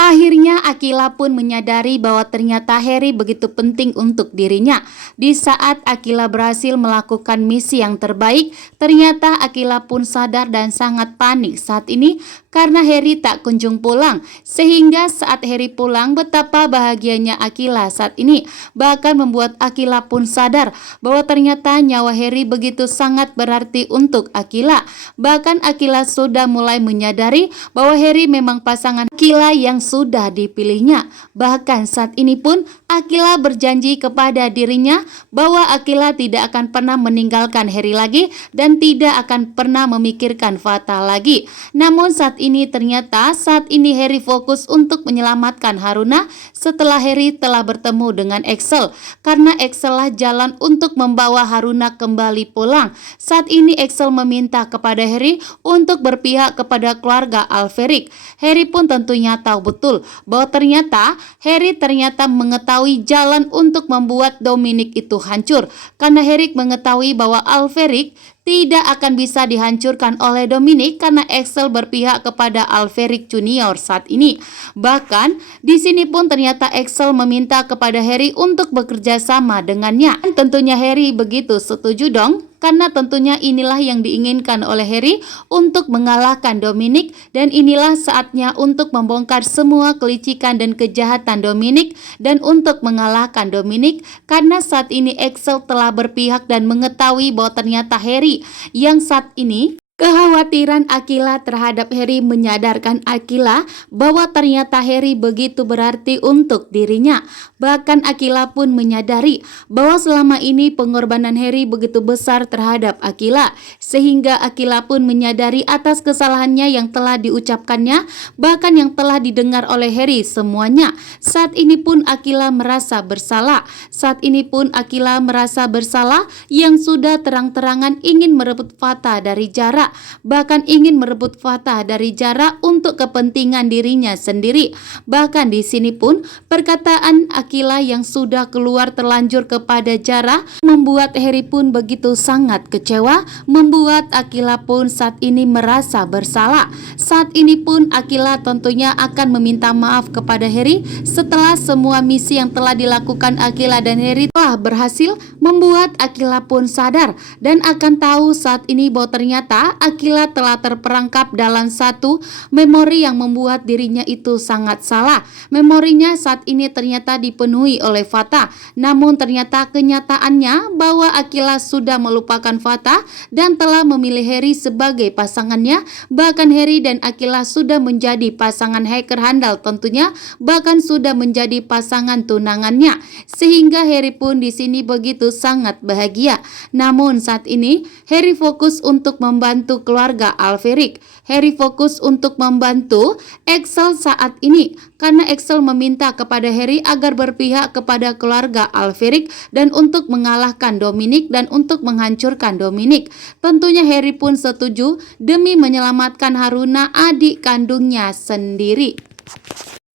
Akhirnya Akila pun menyadari bahwa ternyata Harry begitu penting untuk dirinya. Di saat Akila berhasil melakukan misi yang terbaik, ternyata Akila pun sadar dan sangat panik saat ini karena Harry tak kunjung pulang. Sehingga saat Harry pulang, betapa bahagianya Akila saat ini. Bahkan membuat Akila pun sadar bahwa ternyata nyawa Harry begitu sangat berarti untuk Akila. Bahkan Akila sudah mulai menyadari bahwa Harry memang pasangan Akila yang sudah dipilihnya. Bahkan saat ini pun Akila berjanji kepada dirinya bahwa Akila tidak akan pernah meninggalkan Harry lagi dan tidak akan pernah memikirkan Fata lagi. Namun saat ini ternyata Harry fokus untuk menyelamatkan Haruna setelah Harry telah bertemu dengan Axel, karena Axel lah jalan untuk membawa Haruna kembali pulang. Saat ini Axel meminta kepada Harry untuk berpihak kepada keluarga Alferic. Harry pun tentunya tahu betul bahwa ternyata Harry mengetahui jalan untuk membuat Dominic itu hancur, karena Harry mengetahui bahwa Alferic tidak akan bisa dihancurkan oleh Dominic karena Axel berpihak kepada Alferic Junior saat ini. Bahkan di sini pun ternyata Axel meminta kepada Harry untuk bekerja sama dengannya. Dan tentunya Harry begitu setuju dong, karena tentunya inilah yang diinginkan oleh Harry untuk mengalahkan Dominic, dan inilah saatnya untuk membongkar semua kelicikan dan kejahatan Dominic dan untuk mengalahkan Dominic, karena saat ini Axel telah berpihak dan mengetahui bahwa ternyata Harry yang saat ini kekhawatiran Akila terhadap Harry menyadarkan Akila bahwa ternyata Harry begitu berarti untuk dirinya. Bahkan Akila pun menyadari bahwa selama ini pengorbanan Harry begitu besar terhadap Akila, sehingga Akila pun menyadari atas kesalahannya yang telah diucapkannya, bahkan yang telah didengar oleh Harry semuanya. Saat ini pun Akila merasa bersalah. Saat ini pun Akila merasa bersalah yang sudah terang-terangan ingin merebut Fata dari Jara, bahkan ingin merebut Fata dari Jara untuk kepentingan dirinya sendiri. Bahkan di sini pun perkataan Akila yang sudah keluar terlanjur kepada Jara membuat Harry pun begitu sangat kecewa, membuat Akila pun saat ini merasa bersalah. Saat ini pun Akila tentunya akan meminta maaf kepada Harry setelah semua misi yang telah dilakukan Akila dan Harry telah berhasil membuat Akila pun sadar dan akan tahu saat ini bahwa ternyata Akila telah terperangkap dalam satu memori yang membuat dirinya itu sangat salah. Memorinya saat ini ternyata dipenuhi oleh Fata, namun ternyata kenyataannya bahwa Akila sudah melupakan Fata dan telah memilih Harry sebagai pasangannya. Bahkan Harry dan Akila sudah menjadi pasangan hacker handal tentunya, bahkan sudah menjadi pasangan tunangannya, sehingga Harry pun di sini begitu sangat bahagia. Namun saat ini Harry fokus untuk membantu keluarga Alferic. Harry fokus untuk membantu Axel saat ini, karena Axel meminta kepada Harry agar berpihak kepada keluarga Alferic dan untuk mengalahkan Dominic dan untuk menghancurkan Dominic. Tentunya Harry pun setuju demi menyelamatkan Haruna, adik kandungnya sendiri.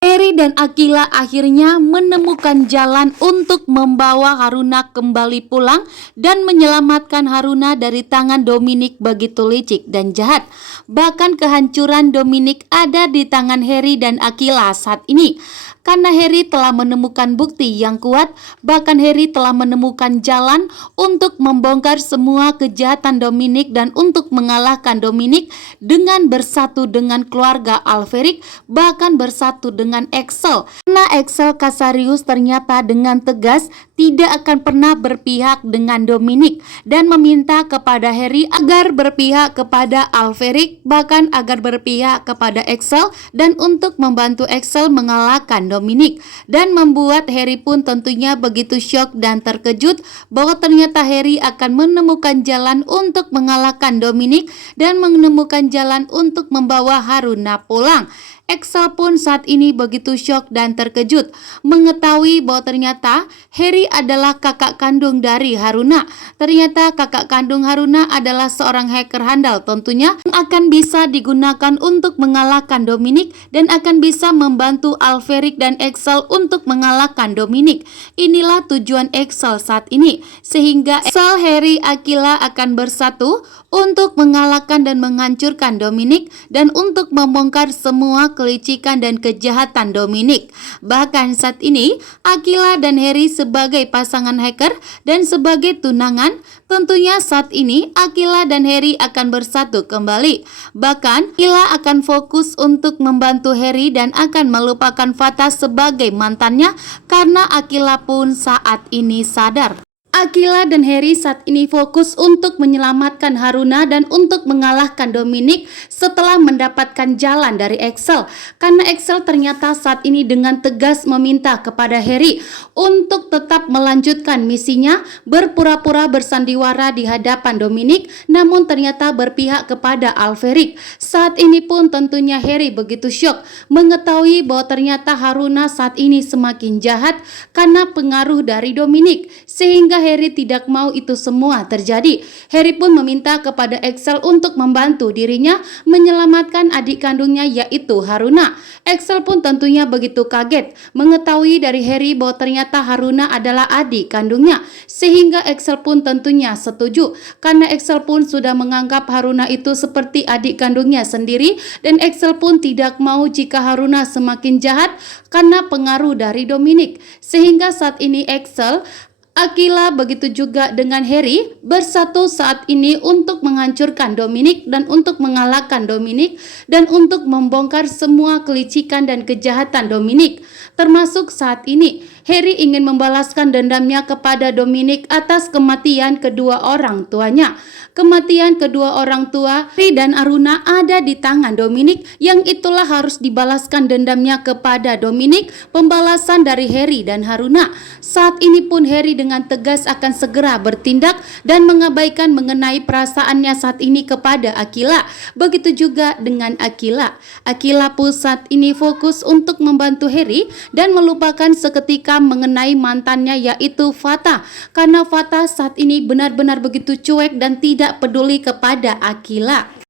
Harry dan Akila akhirnya menemukan jalan untuk membawa Haruna kembali pulang dan menyelamatkan Haruna dari tangan Dominic begitu licik dan jahat. Bahkan kehancuran Dominic ada di tangan Harry dan Akila saat ini. Karena Harry telah menemukan bukti yang kuat, bahkan Harry telah menemukan jalan untuk membongkar semua kejahatan Dominic dan untuk mengalahkan Dominic dengan bersatu dengan keluarga Alferic, bahkan bersatu dengan Axel. Karena Axel Casarius ternyata dengan tegas tidak akan pernah berpihak dengan Dominic dan meminta kepada Harry agar berpihak kepada Alferic, bahkan agar berpihak kepada Axel dan untuk membantu Axel mengalahkan Dominic, dan membuat Harry pun tentunya begitu syok dan terkejut bahwa ternyata Harry akan menemukan jalan untuk mengalahkan Dominic dan menemukan jalan untuk membawa Haruna pulang. Axel pun saat ini begitu syok dan terkejut mengetahui bahwa ternyata Harry adalah kakak kandung dari Haruna. Ternyata kakak kandung Haruna adalah seorang hacker handal tentunya yang akan bisa digunakan untuk mengalahkan Dominic dan akan bisa membantu Alferic dan Axel untuk mengalahkan Dominic. Inilah tujuan Axel saat ini, sehingga Axel, Harry, Akila akan bersatu untuk mengalahkan dan menghancurkan Dominic dan untuk membongkar semua kelicikan dan kejahatan Dominic. Bahkan saat ini, Akila dan Harry sebagai pasangan hacker dan sebagai tunangan, tentunya saat ini Akila dan Harry akan bersatu kembali. Bahkan, Akila akan fokus untuk membantu Harry dan akan melupakan Fatah sebagai mantannya karena Akila pun saat ini sadar. Akila dan Harry saat ini fokus untuk menyelamatkan Haruna dan untuk mengalahkan Dominic setelah mendapatkan jalan dari Axel. Karena Axel ternyata saat ini dengan tegas meminta kepada Harry untuk tetap melanjutkan misinya, berpura-pura bersandiwara di hadapan Dominic, namun ternyata berpihak kepada Alferic. Saat ini pun tentunya Harry begitu syok mengetahui bahwa ternyata Haruna saat ini semakin jahat karena pengaruh dari Dominic, sehingga Harry tidak mau itu semua terjadi. Harry pun meminta kepada Axel untuk membantu dirinya menyelamatkan adik kandungnya yaitu Haruna. Axel pun tentunya begitu kaget mengetahui dari Harry bahwa ternyata Haruna adalah adik kandungnya, sehingga Axel pun tentunya setuju karena Axel pun sudah menganggap Haruna itu seperti adik kandungnya sendiri, dan Axel pun tidak mau jika Haruna semakin jahat karena pengaruh dari Dominic, sehingga saat ini Axel, Akila begitu juga dengan Harry bersatu saat ini untuk menghancurkan Dominic dan untuk mengalahkan Dominic dan untuk membongkar semua kelicikan dan kejahatan Dominic. Termasuk saat ini Harry ingin membalaskan dendamnya kepada Dominic atas kematian kedua orang tuanya. Kematian kedua orang tua Harry dan Aruna ada di tangan Dominic, yang itulah harus dibalaskan dendamnya kepada Dominic, pembalasan dari Harry dan Haruna. Saat ini pun Harry dengan tegas akan segera bertindak dan mengabaikan mengenai perasaannya saat ini kepada Akila. Begitu juga dengan Akila. Akila pun saat ini fokus untuk membantu Harry dan melupakan seketika mengenai mantannya yaitu Fatah, karena Fatah saat ini benar-benar begitu cuek dan tidak peduli kepada Akila.